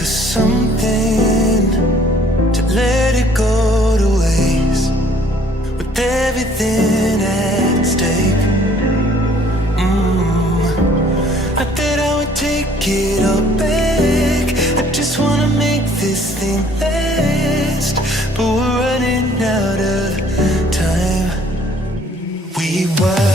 for something, to let it go to waste, with everything at stake. I thought I would take it all back. I just wanna make this thing last, but we're running out of time. We were.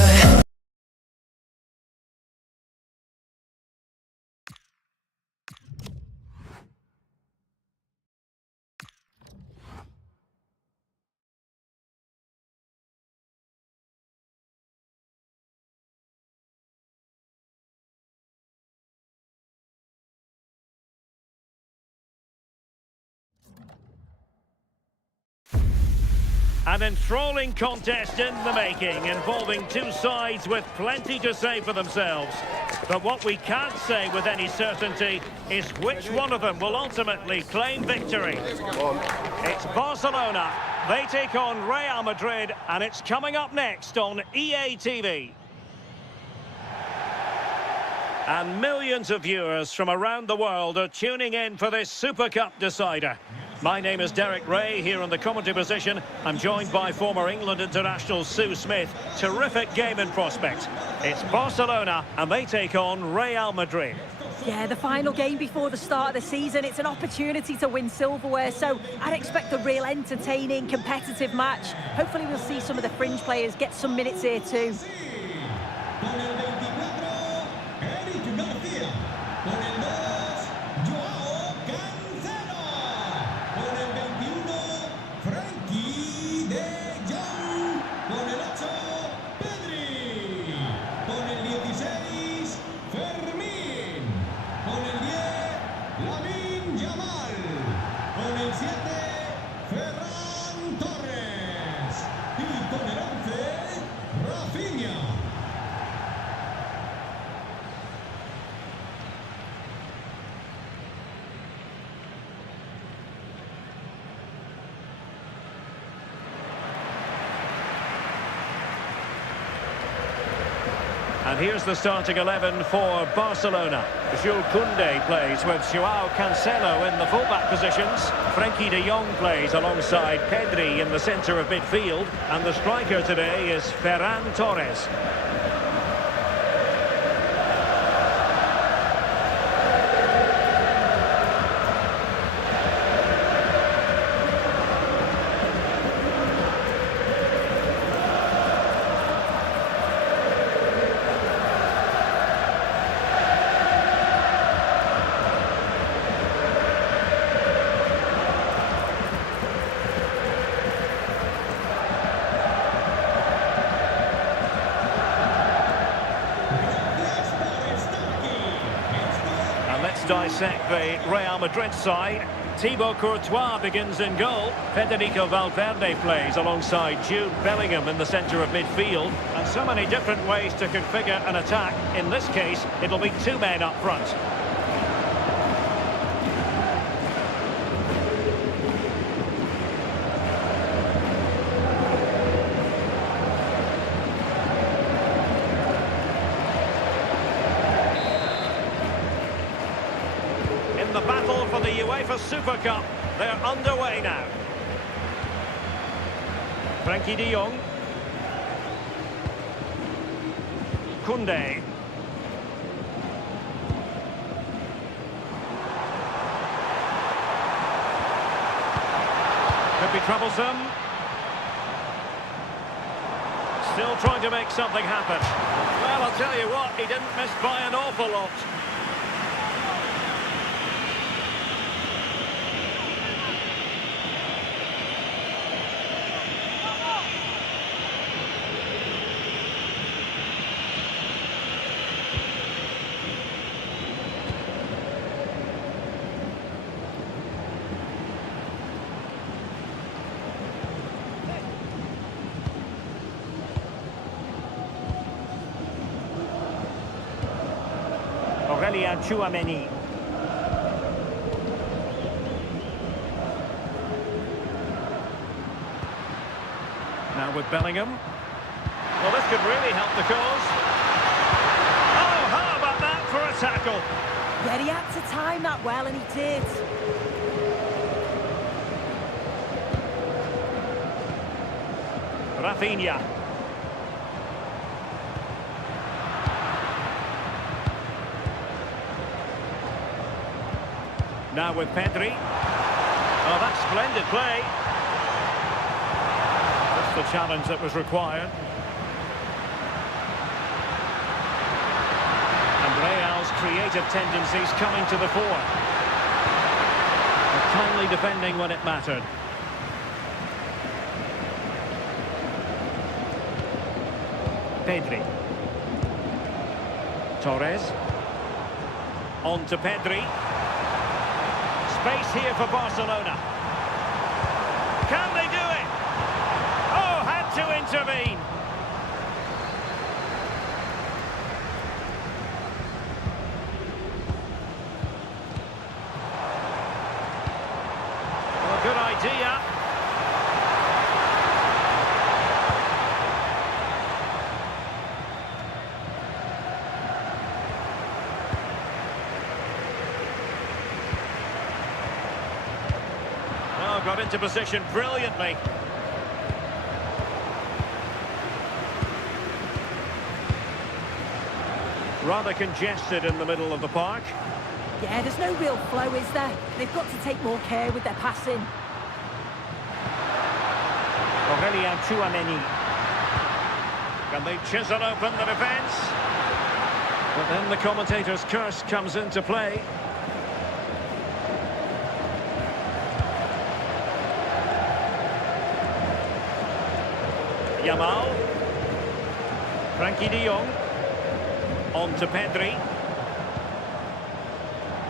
An enthralling contest in the making, involving two sides with plenty to say for themselves. But what we can't say with any certainty is which one of them will ultimately claim victory. It's Barcelona. They take on Real Madrid, and it's coming up next on EA TV. And millions of viewers from around the world are tuning in for this Super Cup decider. My name is Derek Ray, here in the commentary position. I'm joined by former England international Sue Smith. Terrific game in prospect. It's Barcelona, and they take on Real Madrid. Yeah, the final game before the start of the season. It's an opportunity to win silverware, so I'd expect a real entertaining, competitive match. Hopefully we'll see some of the fringe players get some minutes here too. And here's the starting 11 for Barcelona. Jules Koundé plays with Joao Cancelo in the fullback positions. Frenkie de Jong plays alongside Pedri in the centre of midfield. And the striker today is Ferran Torres. Dissect the Real Madrid side. Thibaut Courtois begins in goal. Federico Valverde plays alongside Jude Bellingham in the centre of midfield. And so many different ways to configure an attack. In this case, it'll be two men up front. The battle for the UEFA Super Cup, they're underway now. Frenkie de Jong. Koundé. Could be troublesome. Still trying to make something happen. Well, I'll tell you what, he didn't miss by an awful lot. Chouameni. Now with Bellingham. Well, this could really help the cause. Oh, how about that for a tackle? Yeah, he had to time that well, and he did. Rafinha. Now with Pedri. Oh, that's splendid play. That's the challenge that was required. And Real's creative tendencies coming to the fore. But timely defending when it mattered. Pedri. Torres. On to Pedri. Space here for Barcelona. Can they do it? Oh, had to intervene. Well, good idea. Got into position brilliantly. Rather congested in the middle of the park. Yeah, there's no real flow, is there? They've got to take more care with their passing. Aurelien Tchouameni. Can they chisel open the defence? But then the commentator's curse comes into play. Yamal. Frankie de Jong. On to Pedri.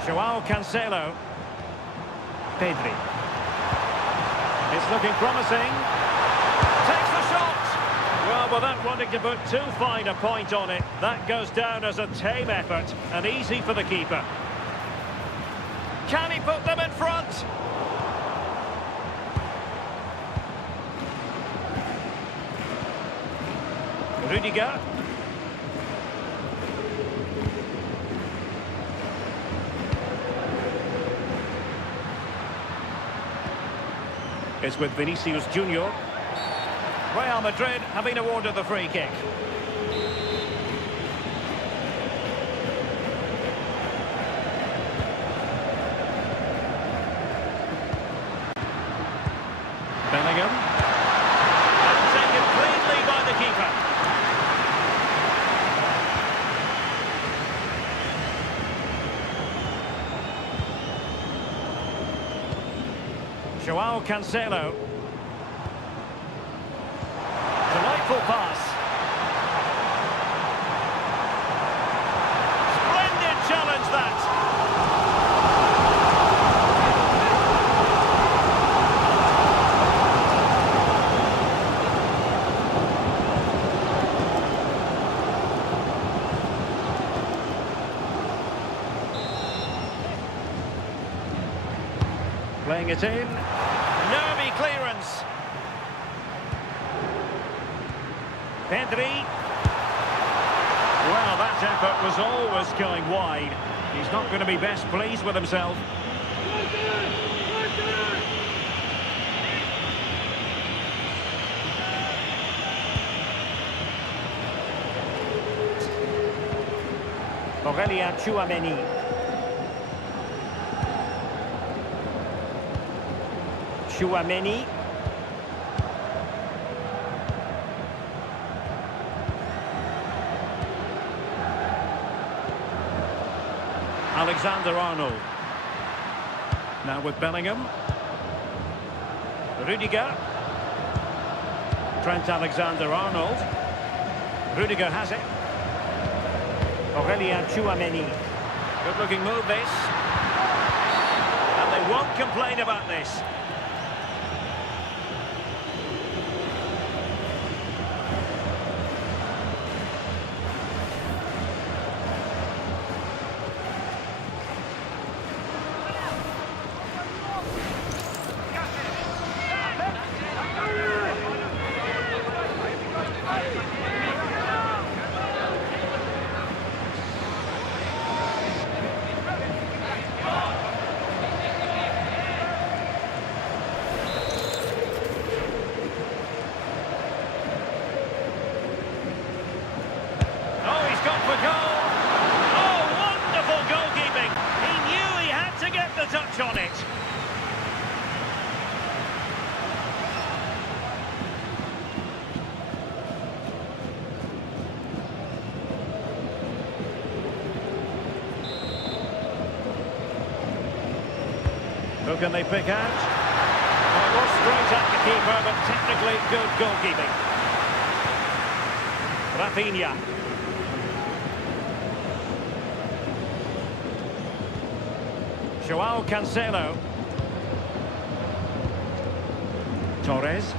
Joao Cancelo. Pedri. It's looking promising. Takes the shot. Well, without wanting to put too fine a point on it, that goes down as a tame effort and easy for the keeper. Can he put them in front? Rudiger. It's with Vinicius Junior. Real Madrid have been awarded the free kick. Bellingham. And taken cleanly by the keeper. Joao Cancelo. Delightful pass. Splendid challenge that. Playing it in. Nervy clearance. Pedri. Well, that effort was always going wide. He's not going to be best pleased with himself. Aurelien Tchouameni. Tchouameni. Alexander-Arnold. Now with Bellingham. Rudiger. Trent Alexander-Arnold. Rudiger has it. Aurelien Tchouameni. Good looking move this. And they won't complain about this. Who can they pick out? Well, it was straight at the keeper, but technically good goalkeeping. Rafinha. Joao Cancelo. Torres.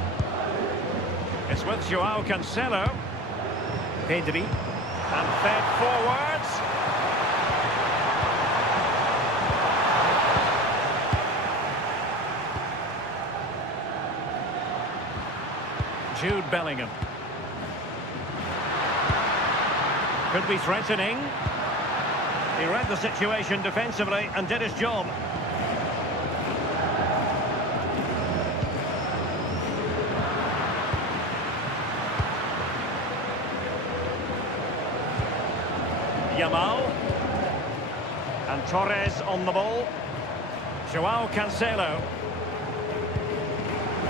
It's with Joao Cancelo. Pedri. And fed forwards. Jude Bellingham. Could be threatening. He read the situation defensively and did his job. Yamal. And Torres on the ball. Joao Cancelo.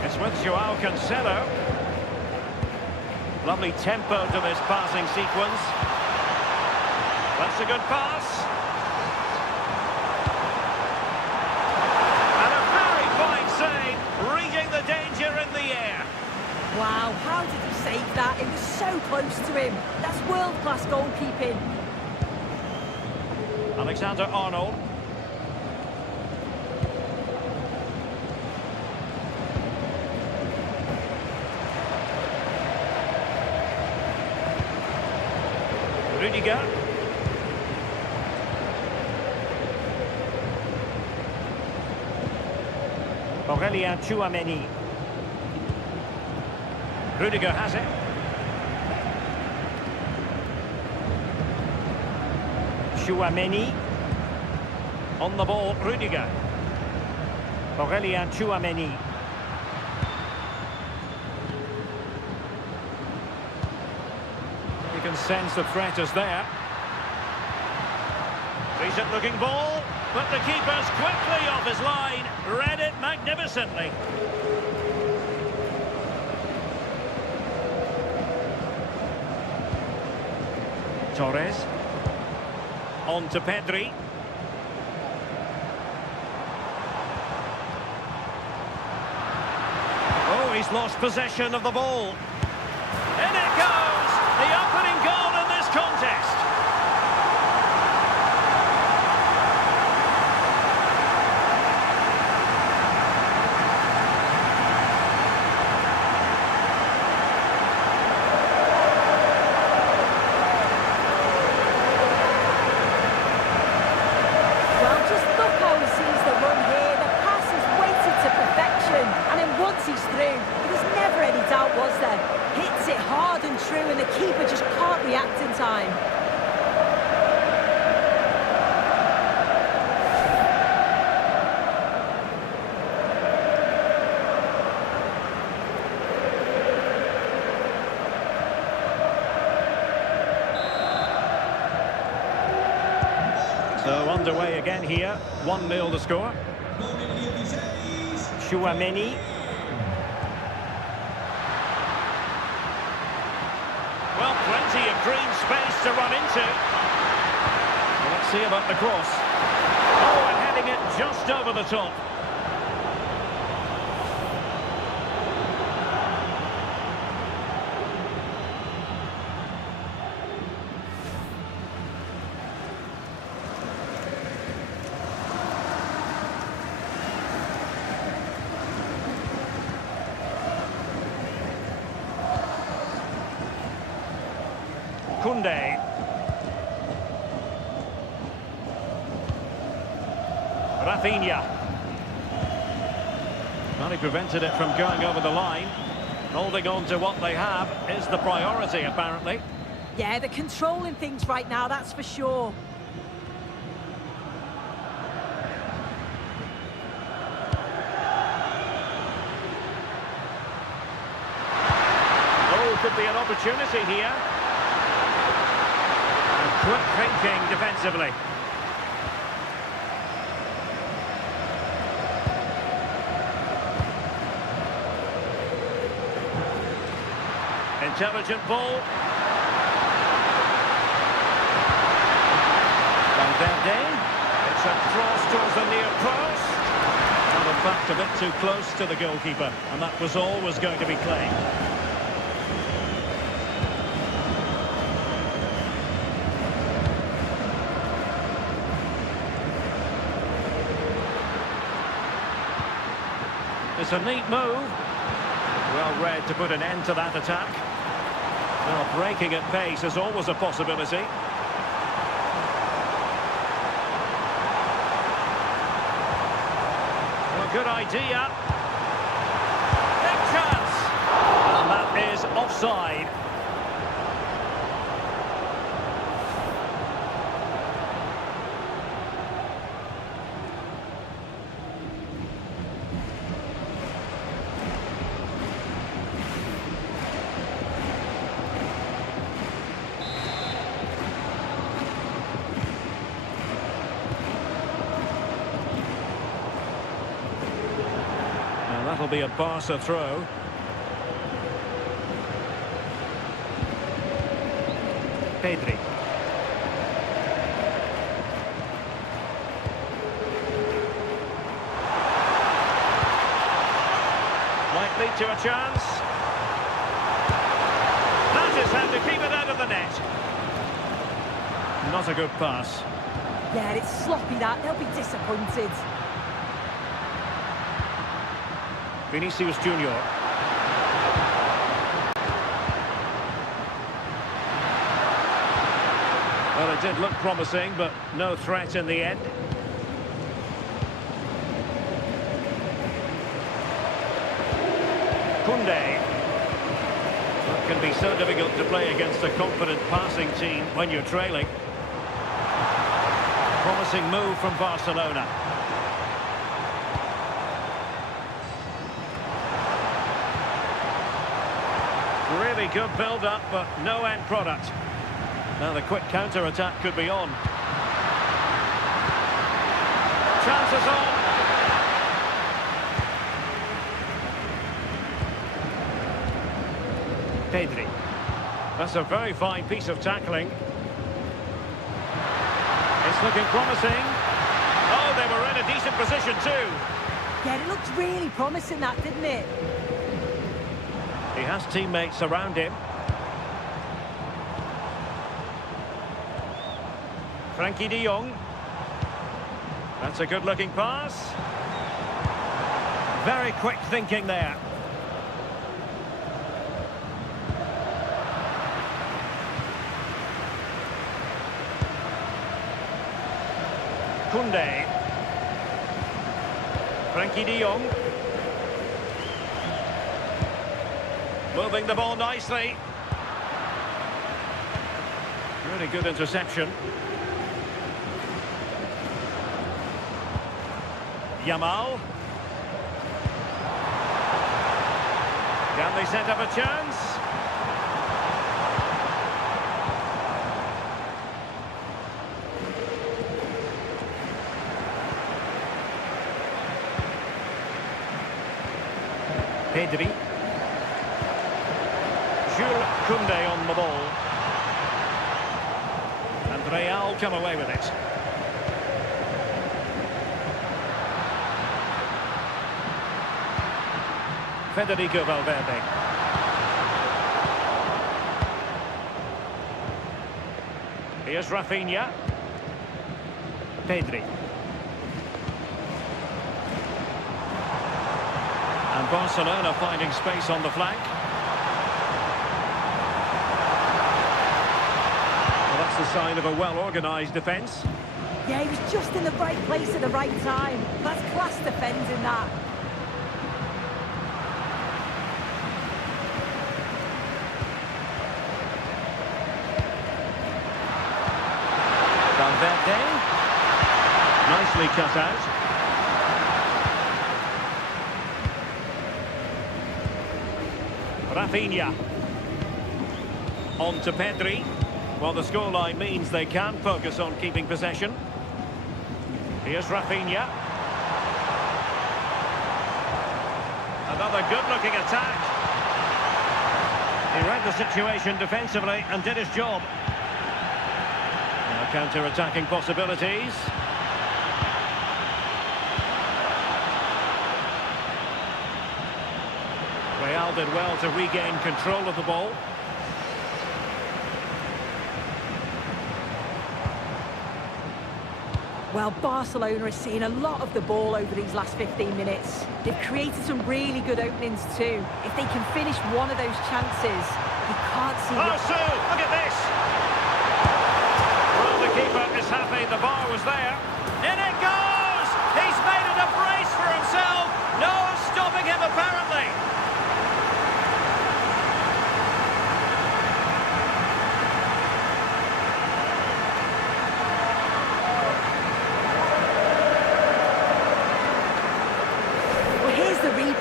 It's with Joao Cancelo. Lovely tempo to this passing sequence. That's a good pass. And a very fine save, reading the danger in the air. Wow, how did he save that? It was so close to him. That's world-class goalkeeping. Alexander-Arnold. Rudiger. Aurelien Tchouameni. Rudiger has it. Tchouameni. On the ball, Rudiger. Aurelien Tchouameni. You can sense the threat is there. Decent looking ball, but the keeper's quickly off his line. Read it magnificently. Torres. On to Pedri. Oh, he's lost possession of the ball. In it goes! The opening goal in this contest. Well, just look how he sees the run here. The pass is weighted to perfection. And then once he's through, there was never any doubt, was there? Hits it hard and true, and the keeper just can't react in time. So underway again here. 1-0 the score. Tchouameni. Well, plenty of green space to run into. Well, let's see about the cross. Oh, and heading it just over the top. Koundé. Rafinha. Well, he prevented it from going over the line. Holding on to what they have is the priority, apparently. Yeah, they're controlling things right now, that's for sure. Oh, could be an opportunity here. Quick thinking defensively. Intelligent ball. Valverde. It's a cross towards the near post. And fact, a bit too close to the goalkeeper, and that was always going to be claimed. It's a neat move. Well read to put an end to that attack. Well, breaking at pace is always a possibility. Well, good idea. Big chance. And that is offside. That'll be a Barca throw. Pedri. Might lead to a chance. That is how to keep it out of the net. Not a good pass. Yeah, it's sloppy that. They'll be disappointed. Vinicius Junior. Well, it did look promising, but no threat in the end. Koundé. It can be so difficult to play against a confident passing team when you're trailing. Promising move from Barcelona. Really good build-up, but no end product. Now the quick counter-attack could be on. Chances on. Pedri. That's a very fine piece of tackling. It's looking promising. Oh, they were in a decent position too. Yeah, it looked really promising that, didn't it? He has teammates around him. Frankie de Jong. That's a good-looking pass. Very quick thinking there. Koundé. Frankie de Jong. Moving the ball nicely. Really good interception. Yamal. Can they set up a chance? Pedri. Koundé on the ball. And Real come away with it. Federico Valverde. Here's Rafinha. Pedri. And Barcelona finding space on the flank. That's the sign of a well-organised defence. Yeah, he was just in the right place at the right time. That's class defending that. Valverde. Nicely cut out. Rafinha. On to Pedri. Well, the scoreline means they can focus on keeping possession. Here's Rafinha. Another good-looking attack. He read the situation defensively and did his job. Now counter-attacking possibilities. Real did well to regain control of the ball. Well, Barcelona are seeing a lot of the ball over these last 15 minutes. They've created some really good openings too. If they can finish one of those chances, you can't see... Oh, Sue, look at this! Well, the keeper is happy the bar was there. In it goes! He's made it a brace for himself! No stopping him, apparently!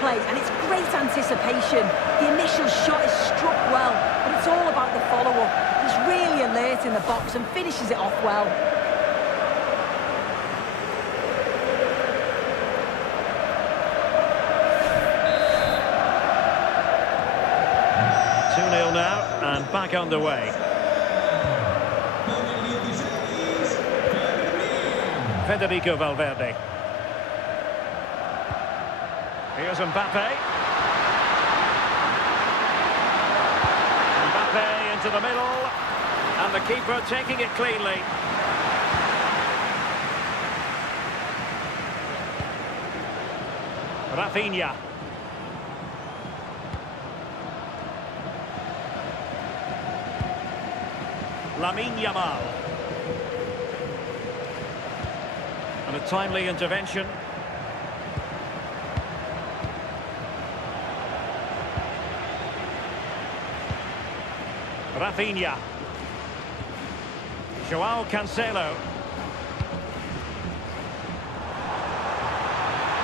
And it's great anticipation. The initial shot is struck well, but it's all about the follow-up. He's really alert in the box and finishes it off well. Two 0 now, and back underway. Federico Valverde. Here's Mbappe. Mbappe into the middle. And the keeper taking it cleanly. Rafinha. Lamine Yamal. And a timely intervention. Rafinha. Joao Cancelo.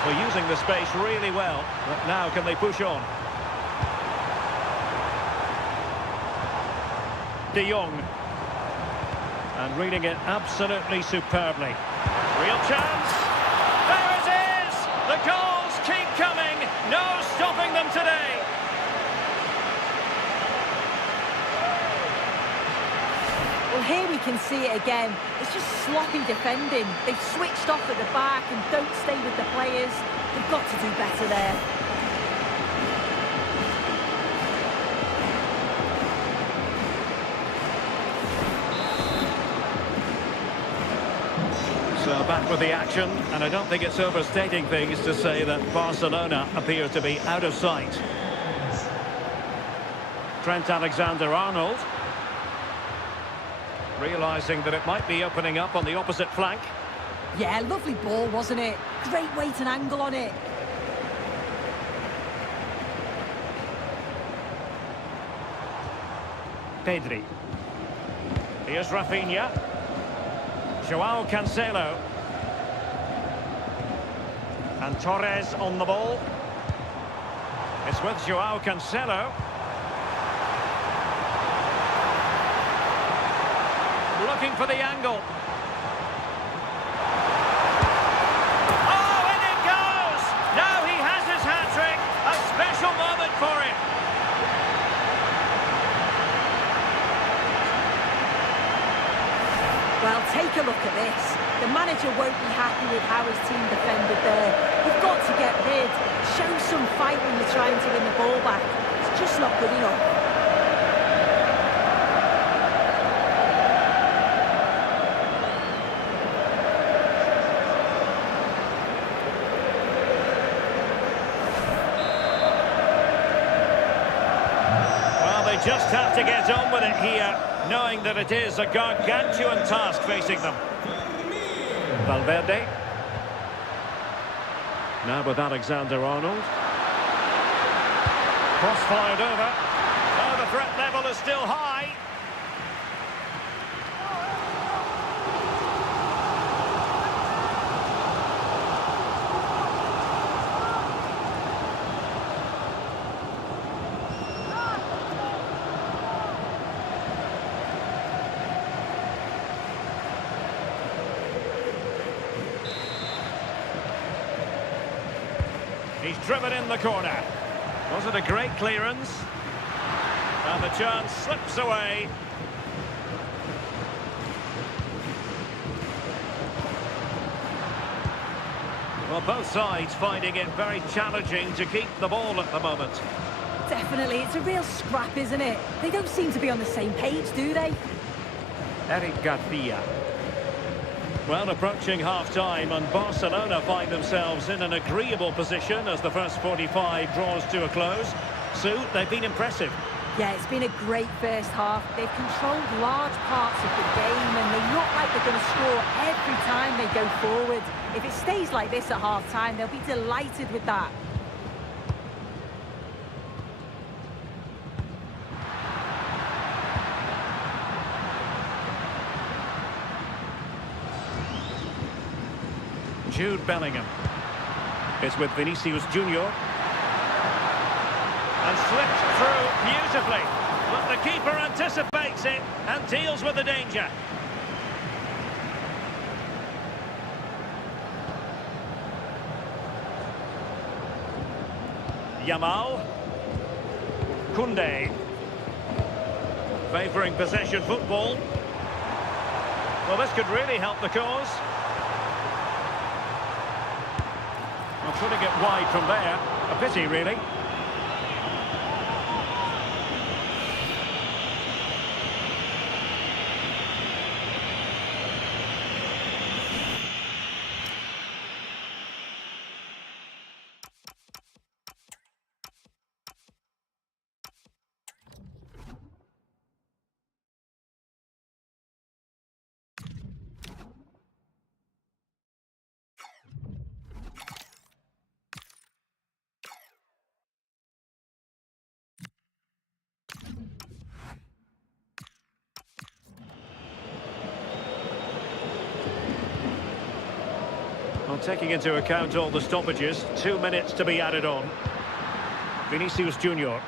They're using the space really well, but now can they push on? De Jong. And reading it absolutely superbly. Real chance. There it is! The goals keep coming. No stopping them today. Well, here we can see it again. It's just sloppy defending. They've switched off at the back and don't stay with the players. They've got to do better there. So back with the action, and I don't think it's overstating things to say that Barcelona appear to be out of sight. Trent Alexander-Arnold. Realising that it might be opening up on the opposite flank. Yeah, lovely ball, wasn't it? Great weight and angle on it. Pedri. Here's Rafinha. Joao Cancelo. And Torres on the ball. It's with Joao Cancelo. Looking for the angle. Oh, and it goes! Now he has his hat-trick. A special moment for him. Well, take a look at this. The manager won't be happy with how his team defended there. You've got to get rid. Show some fight when you're trying to win the ball back. It's just not good enough. Just have to get on with it here, knowing that it is a gargantuan task facing them. Valverde. Now with Alexander-Arnold. Cross-fired over. Oh, the threat level is still high. He's driven in the corner. Was it a great clearance? And the chance slips away. Well, both sides finding it very challenging to keep the ball at the moment. Definitely, it's a real scrap, isn't it? They don't seem to be on the same page, do they? Eric Garcia. Well, approaching half-time, and Barcelona find themselves in an agreeable position as the first 45 draws to a close. Sue, they've been impressive. Yeah, it's been a great first half. They've controlled large parts of the game, and they look like they're going to score every time they go forward. If it stays like this at half-time, they'll be delighted with that. Jude Bellingham is with Vinicius Junior. And slipped through beautifully. But the keeper anticipates it and deals with the danger. Yamal. Koundé. Favouring possession football. Well, this could really help the cause. Well, putting it wide from there. A pity, really. Well, taking into account all the stoppages, 2 minutes to be added on. Vinicius Junior.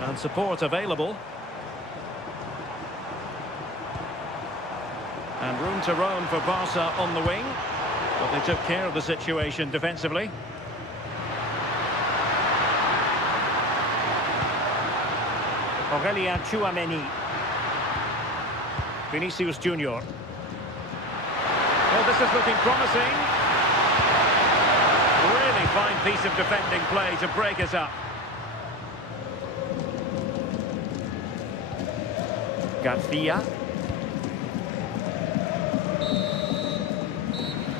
And support available. And room to roam for Barca on the wing. But they took care of the situation defensively. Aurelien Tchouameni. Vinicius Junior. Well, this is looking promising. Really fine piece of defending play to break us up. Garcia.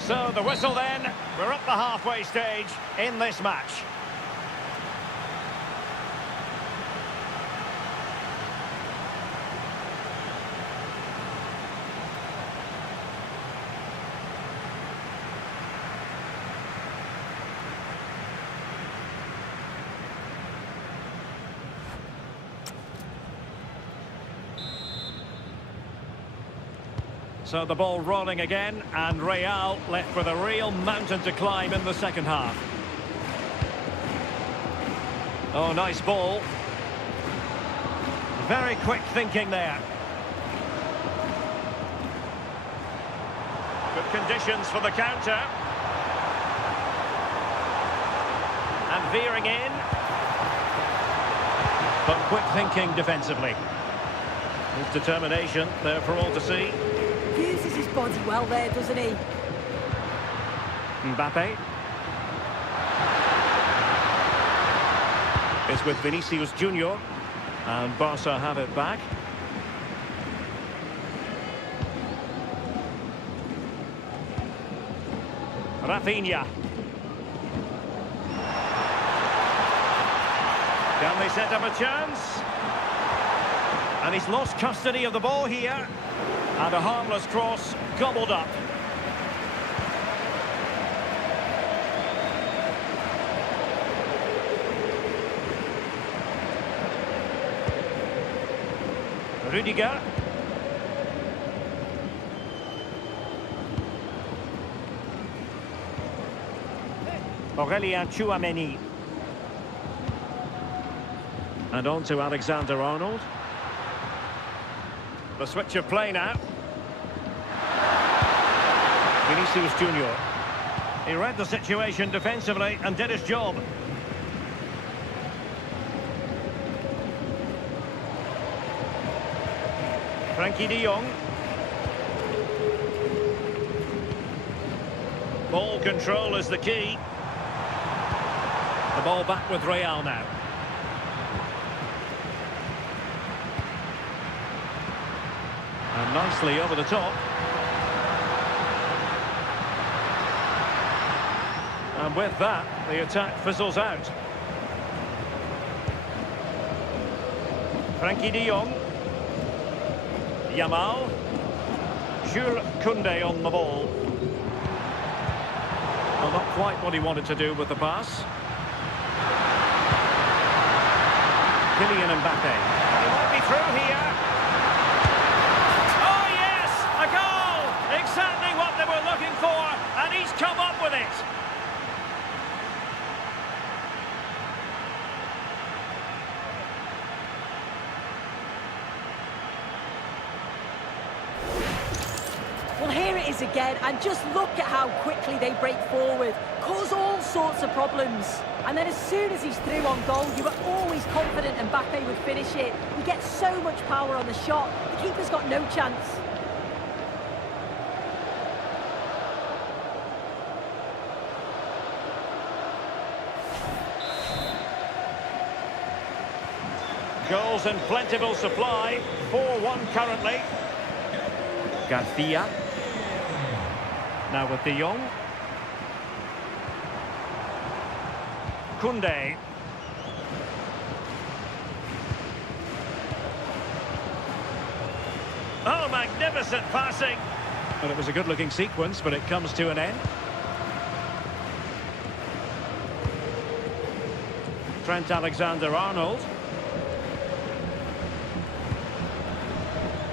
So the whistle then. We're up the halfway stage in this match. So the ball rolling again, and Real left with a real mountain to climb in the second half. Oh, nice ball. Very quick thinking there. Good conditions for the counter. And veering in. But quick thinking defensively. His determination there for all to see. Uses his body well there, doesn't he? Mbappe. It's with Vinicius Junior. And Barca have it back. Rafinha. Can they set up a chance? And he's lost custody of the ball here. And a harmless cross gobbled up. Rudiger. Aurelien Tchouameni. And on to Alexander-Arnold. The switch of play now. Vinicius Junior. He read the situation defensively and did his job. Frankie de Jong. Ball control is the key. The ball back with Real now. And nicely over the top. And with that, the attack fizzles out. Frankie de Jong. Yamal. Jules Koundé on the ball. Well, not quite what he wanted to do with the pass. Kylian Mbappe. He might be through here. Oh, yes! A goal! Exactly what they were looking for, and he's come up with it. Well, here it is again, and just look at how quickly they break forward, cause all sorts of problems. And then as soon as he's through on goal, you were always confident Mbappe would finish it. He gets so much power on the shot, the keeper's got no chance. Goals in plentiful supply, 4-1 currently. Garcia. Now with de Jong. Koundé. Oh, magnificent passing. Well, it was a good-looking sequence, but it comes to an end. Trent Alexander-Arnold.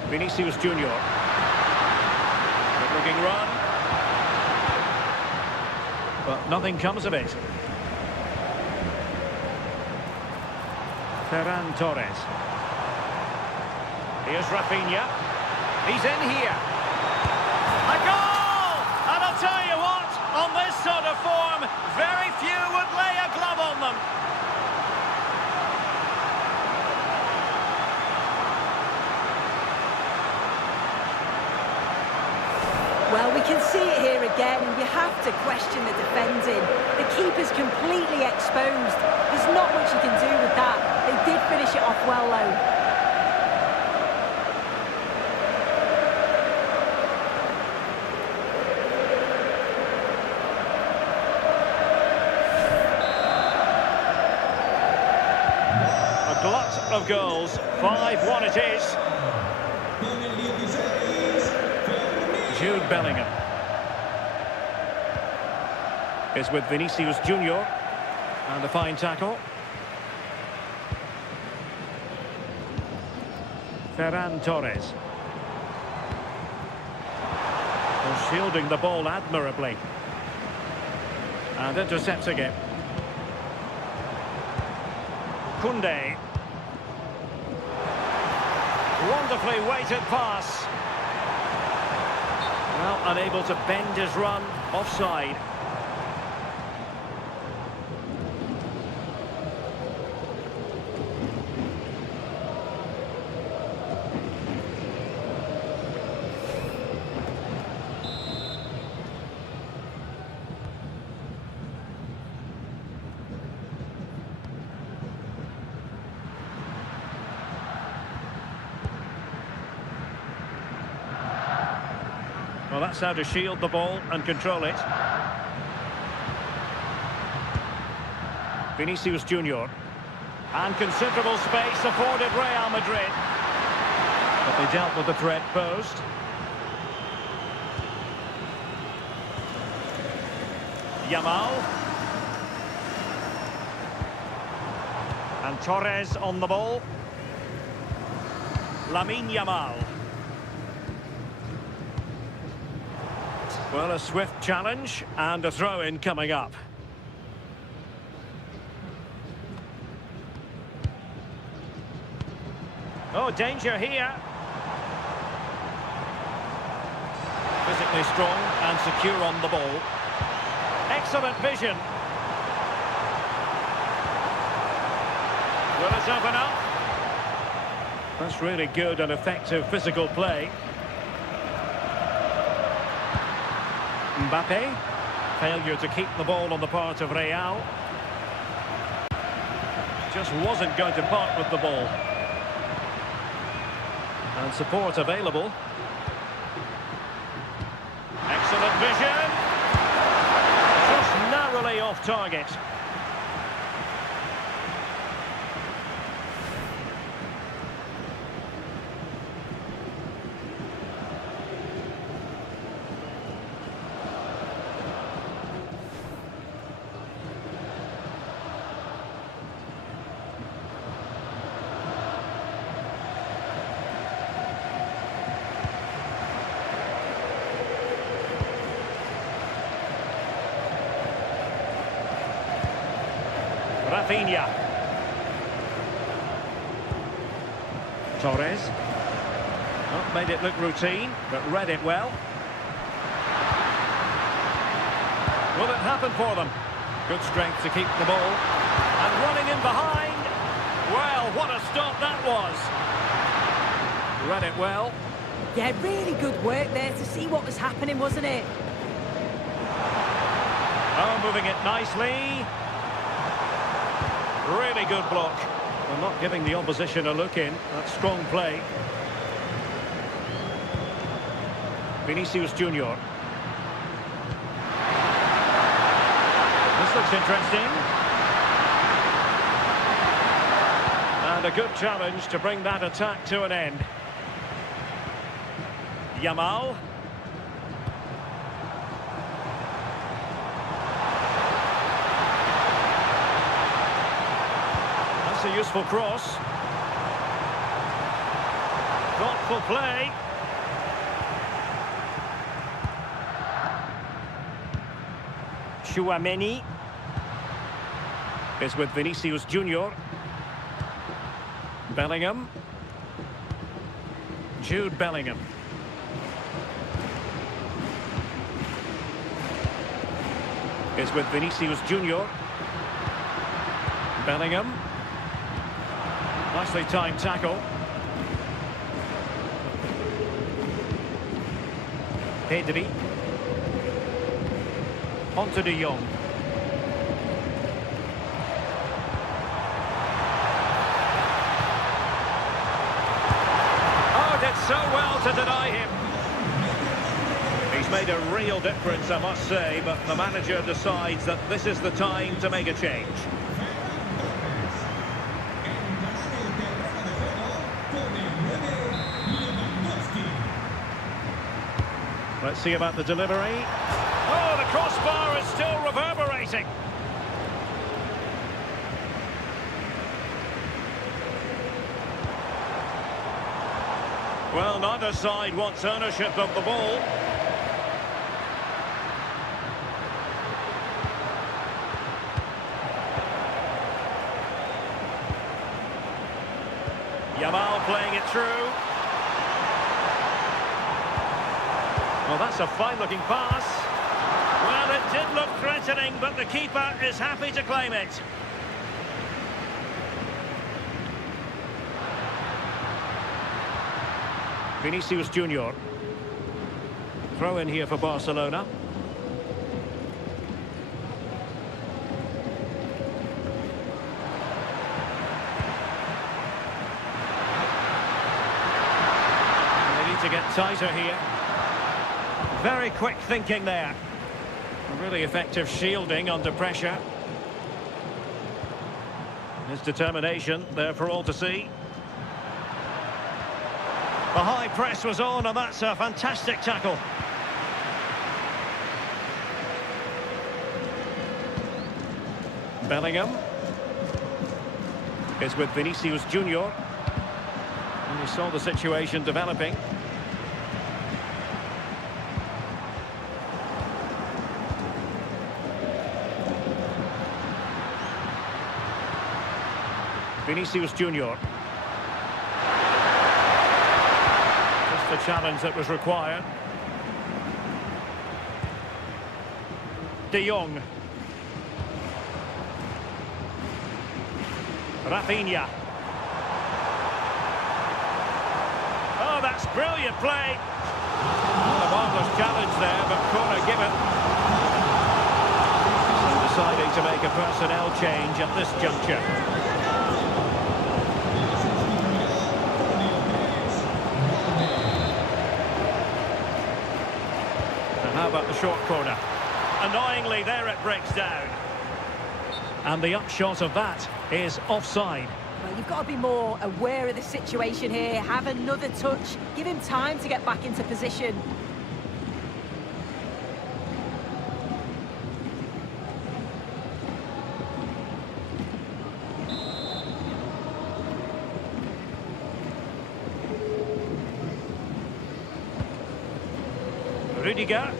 Vinicius Junior. Good-looking run. But nothing comes of it. Ferran Torres. Here's Rafinha. He's in here. A goal! And I'll tell you what, on this sort of form, very few would lay a glove on them. Well, we can see it here again, and you have to question the defending. The keeper's completely exposed. There's not much you can do with that. They did finish it off well, though. A glut of goals, 5-1 it is. Jude Bellingham is with Vinicius Junior, and a fine tackle. Ferran Torres. Well, shielding the ball admirably. And intercepting it. Koundé. Wonderfully weighted pass. Well, unable to bend his run, offside. Well, that's how to shield the ball and control it. Vinicius Junior. And considerable space afforded Real Madrid. But they dealt with the threat posed. Yamal. And Torres on the ball. Lamine Yamal. Well, a swift challenge and a throw-in coming up. Oh, danger here. Physically strong and secure on the ball. Excellent vision. Will it open up? That's really good and effective physical play. Mbappe. Failure to keep the ball on the part of Real. Just wasn't going to part with the ball. And support available. Excellent vision. Just narrowly off target. Rafinha. Torres. Not made it look routine, but read it well. Will it happen for them? Good strength to keep the ball. And running in behind. Well, what a stop that was. Read it well. Yeah, really good work there to see what was happening, wasn't it? Oh, moving it nicely. Really good block. Well, not giving the opposition a look in. That's strong play. Vinicius Junior. This looks interesting. And a good challenge to bring that attack to an end. Yamal. That's a useful cross. Thoughtful play. Chouameni is with Vinicius Junior. Bellingham. Jude Bellingham. Is with Vinicius Junior. Bellingham. Nicely timed tackle. Pedri. On to De Jong. Oh, did so well to deny him. He's made a real difference, I must say, but the manager decides that this is the time to make a change. Let's see about the delivery. Oh, the crossbar is still reverberating. Well, neither side wants ownership of the ball. Yamal playing it through. Well, that's a fine-looking pass. Well, it did look threatening, but the keeper is happy to claim it. Vinicius Junior. Throw in here for Barcelona. And they need to get tighter here. Very quick thinking there. Really effective shielding under pressure. His determination there for all to see. The high press was on, and that's a fantastic tackle. Bellingham is with Vinicius Junior. And you saw the situation developing. Vinicius Junior. Just the challenge that was required. De Jong. Rafinha. Oh, that's brilliant play. A marvellous challenge there, but corner given. deciding to make a personnel change at this juncture. And how about the short corner? Annoyingly, there it breaks down. And the upshot of that is offside. Well, you've got to be more aware of the situation here. Have another touch. Give him time to get back into position. Rudiger.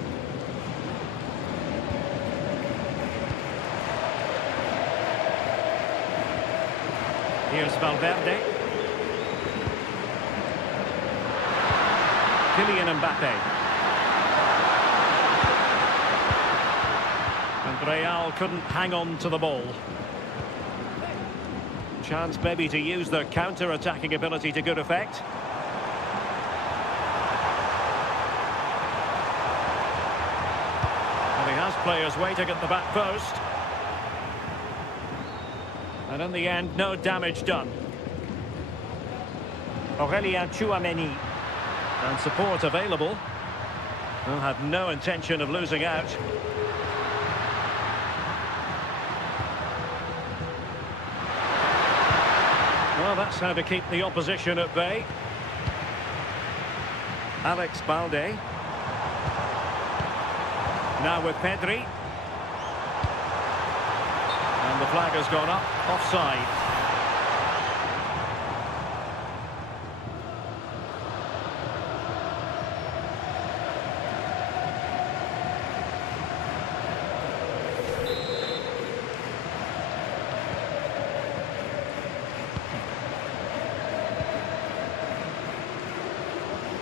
Here's Valverde. Kylian Mbappe. And Real couldn't hang on to the ball. Chance maybe to use their counter-attacking ability to good effect. And he has players waiting at the back post. And in the end, no damage done. Aurelien Tchouameni. And support available. They'll have no intention of losing out. Well, that's how to keep the opposition at bay. Alex Balde. Now with Pedri. And the flag has gone up, offside.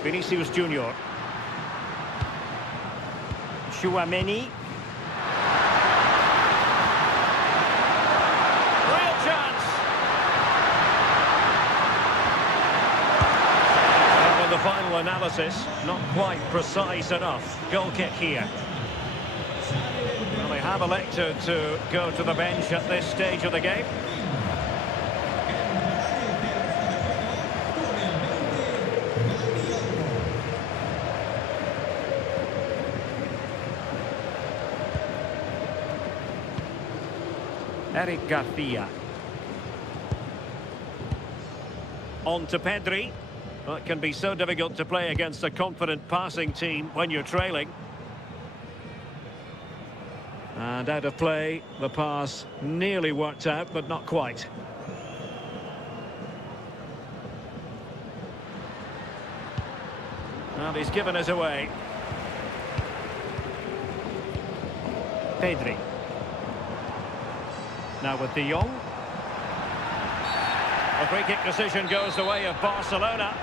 Vinicius Junior. Tchouameni. The final analysis, not quite precise enough. Goal kick here. Well, they have elected to go to the bench at this stage of the game. Eric Garcia. On to Pedri. Well, it can be so difficult to play against a confident passing team when you're trailing. And out of play, the pass nearly worked out, but not quite. And he's given it away. Pedri. Now with De Jong. A free kick decision goes the way of Barcelona.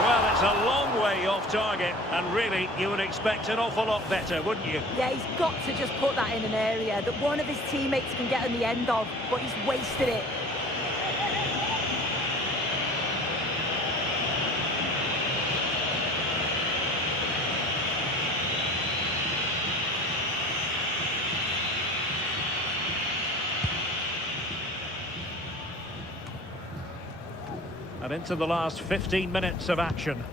Well, it's a long way off target, and really, you would expect an awful lot better, wouldn't you? Yeah, he's got to just put that in an area that one of his teammates can get on the end of, but he's wasted it. And into the last 15 minutes of action.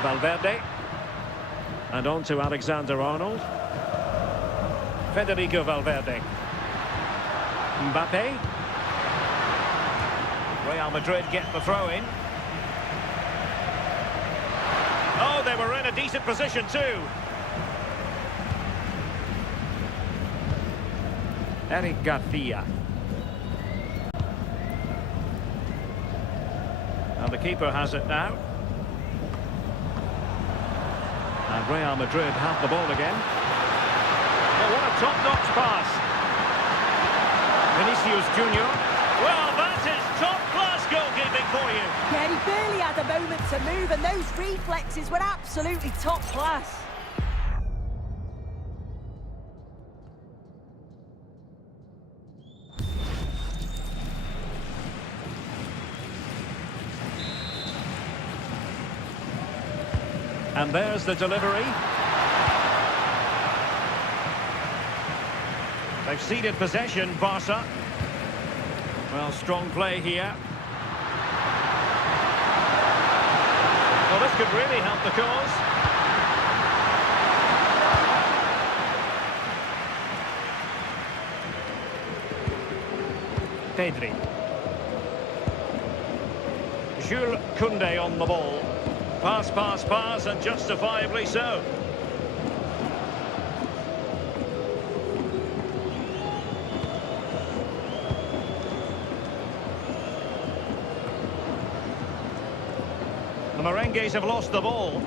Valverde. And on to Alexander-Arnold. Federico Valverde. Mbappe. Real Madrid get the throw in. Oh, they were in a decent position too. Eric Garcia. And the keeper has it now. And Real Madrid have the ball again. Oh, what a top-notch pass. Vinicius Junior. Well, that is top-class goalkeeping for you. Yeah, he barely had a moment to move, and those reflexes were absolutely top-class. And there's the delivery. They've ceded possession, Barca. Well, strong play here. Well, this could really help the cause. Pedri. Jules Koundé on the ball. Pass, pass, pass, and justifiably so. The Merengues have lost the ball.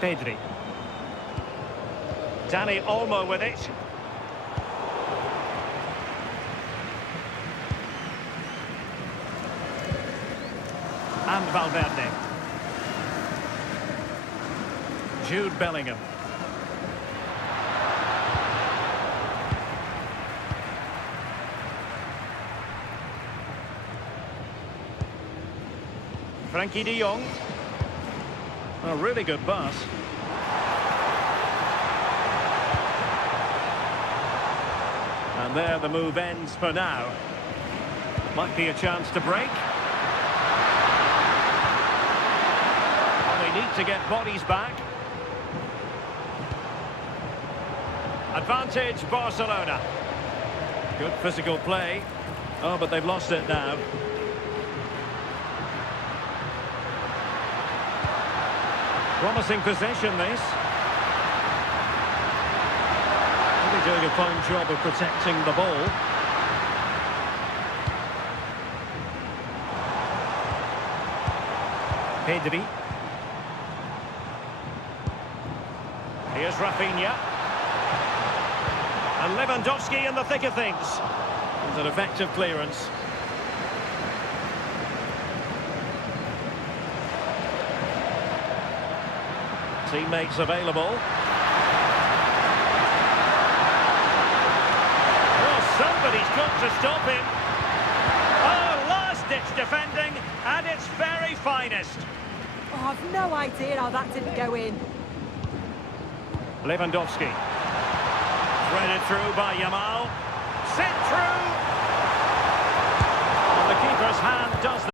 Pedri. Dani Olmo with it. And Valverde. Jude Bellingham. Frankie de Jong. A really good pass. And there the move ends for now. Might be a chance to break. They need to get bodies back. Advantage Barcelona. Good physical play. Oh, but they've lost it now. Promising possession, this. Really doing a fine job of protecting the ball. Pedri. Here's Rafinha. And Lewandowski in the thick of things. And an effective clearance. Teammates available. Oh, somebody's got to stop him. Oh, last-ditch defending at its very finest. Oh, I've no idea how that didn't go in. Lewandowski. Threaded through by Yamal. Sent through. And the keeper's hand does